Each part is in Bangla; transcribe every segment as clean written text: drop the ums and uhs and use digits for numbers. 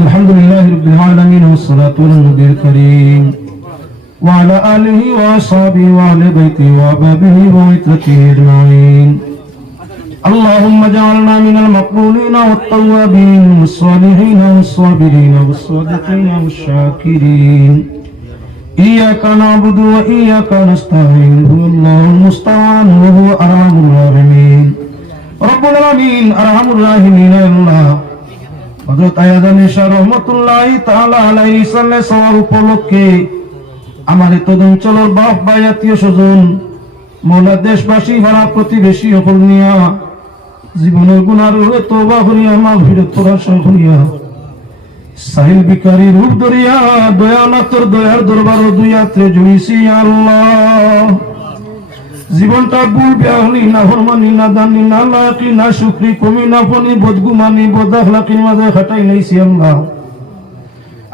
الحمد لله رب العالمين والصلاة على النبي الكريم وعلى آله وأصحابه وعلى بيته وأحبابه وعترته أجمعين. اللهم اجعلنا من المقبولين والتوابين والصالحين والصابرين والصادقين والشاكرين. إياك نعبد وإياك نستعين، هو الله المستعان وهو أرحم الراحمين. رب العالمين أرحم الراحمين يا الله। হযরত আয়াদানী শাহ রহমাতুল্লাহি তাআলা আলাইহি সাল্লাল্লাহু উপলক্ষে আমার তদঞ্চলের বাপ ভাই আত্মীয় স্বজন মৌলা দেশবাসী ভাড়া প্রতিবেশী সকল নিয়া জীবনের গুনার তওবা করিয়া মাগফিরাত প্রত্যাশা করিয়া সাহিল বিকারি রূপ ধরিয়া দয়ালা তোর দয়ার দরবার দুই হাতে জুড়িছি আল্লাহ। জীবনটা ভুল বেআহলি না ফরমানি না দানি না লাকি না শুকরি কমি না ফনি বদগুমানি বদাখলাকির মাঝে খাটাই নাইছি আল্লাহ।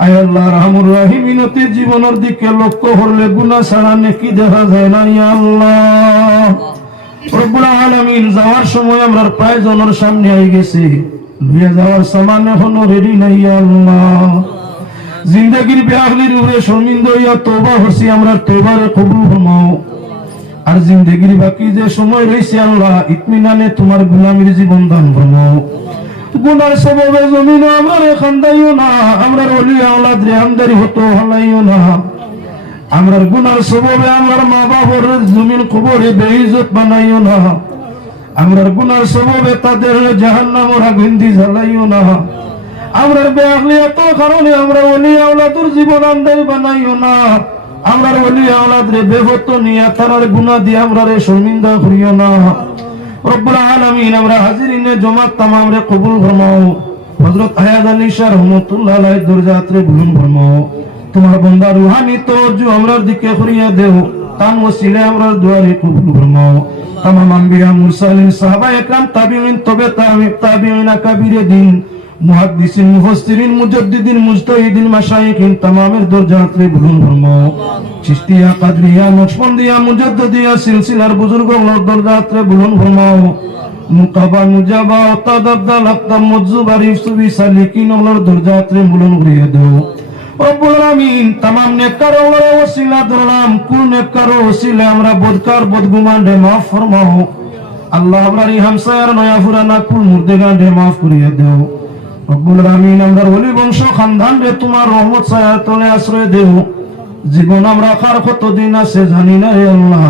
আয় আল্লাহ রহমুর রহিম, মিনতি জীবনের দিকে লক্ষ্য করলে গুনাহ ছাড়া নেকি দেখা যায় না। ইয়া আল্লাহ রব্বুল আলামিন, যাওয়ার সময় আমরা প্রায় জনের সামনে আই গেছি, লুয়ে যাওয়ার সামান এখনো রেডি নাই। ইয়া আল্লাহ জিন্দেগির বেআহলির উপরে শর্মিন্দা হইয়া তওবা করছি, আমরা তওবারে কবুল ফরমাও। আর জিন্দেগির বাকি যে সময় রয়েছে আল্লাহ ইতমিনানে তোমার গোলামির জীবন দান ফরমাও। গুনার সববে জমিন আমরা খান্দাইও না, আমরা ওলি আওলাদ রে আমদারি হতো হলাইও না। আমরার গুনার সববে আমরার মা বাবার জমিন কবরে বেইজ্জত বানাইও না। আমরার গুনার সববে তাদের জাহান্নামের আগুন জ্বালাইও না। আমরার বেআহলিয়াতের কারণে আমরা ওলি আওলাদের জীবন আমদারি বানাইও না। আমরার ওলি আওলাদ রে বেহত নিয়া তারার গুনাহ দিয়ে আমরারে শর্মিন্দা করিও না। রব্বুল আলামিন, আমরা হাজিরিনে জমাত তামাম রে কবুল ফরমাও। হযরত আয়াদানী শাহ রহমাতুল্লাহ আলাইহি দরজাতে বুলুন ফরমাও। তোমার বান্দা রুহানি তওজ্জু আমরার দিকে করিয়া দেও, তাম ওসিলে আমরার দুয়ারে কবুল ফরমাও। তামাম আম্বিয়া মুরসালিন সাহাবায়ে کرام তাবিঈন তবে তাবিঈন কাবীরে দিন মুহাদ্দিসিন মুফাসসিরিন মুজাদ্দিদিন মুজতাহিদিন মাশায়েখিন তামামের দরজাতে বুলুন ফরমাও। চিশতিয়া কাদরিয়া নকশবন্দিয়া মুজাদ্দিদিয়া সিলসিলার বুজুর্গগুলোর দরজাতে বুলুন ফরমাও। মুকাবা মুজাবা তাদাদ্দাল আকদাম মুজুবারি সুবি সালিকিন ওগুলোর দরজাতে বুলুন করিয়া দাও। রব্বুল আলামিন, তামাম নেককারদের ওসিলা ধরলাম, কোন নেককার ওসিলা আমরা বদকার বদগুমান রে মাফ ফরমাও। আল্লাহ আমরার এই হামসায়ার নয়া ফুরানা কুল মুর্দেগান রে মাফ করিয়া দাও। রব্বুল আলামিন, আমরার ওলি বংশ খানদান রে তোমার রহমত ছায়ার তলে আশ্রয় দেও। জীবন আমরা কার কতদিন আছে জানি না রে আল্লাহ।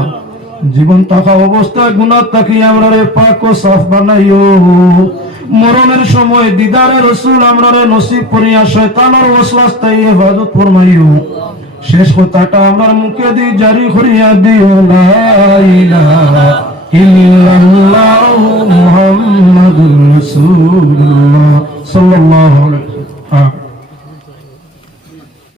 জীবন থাকা অবস্থায় গুনাহ থাকি আমরা রে পাক ও সাফ বানাইও। মরণের সময় দিদারে রাসূল আমরা রে নসিব করিয়া শয়তানের ওয়াসওয়াসা হেফাজত ফরমাইও। শেষ কথাটা আমার মুখে দি জারি করিয়া দিও, লা ইলাহা ইল্লাল্লাহু মুহাম্মাদুর রাসূলুল্লাহ সাল্লাল্লাহু আলাইহি ওয়াসাল্লাম।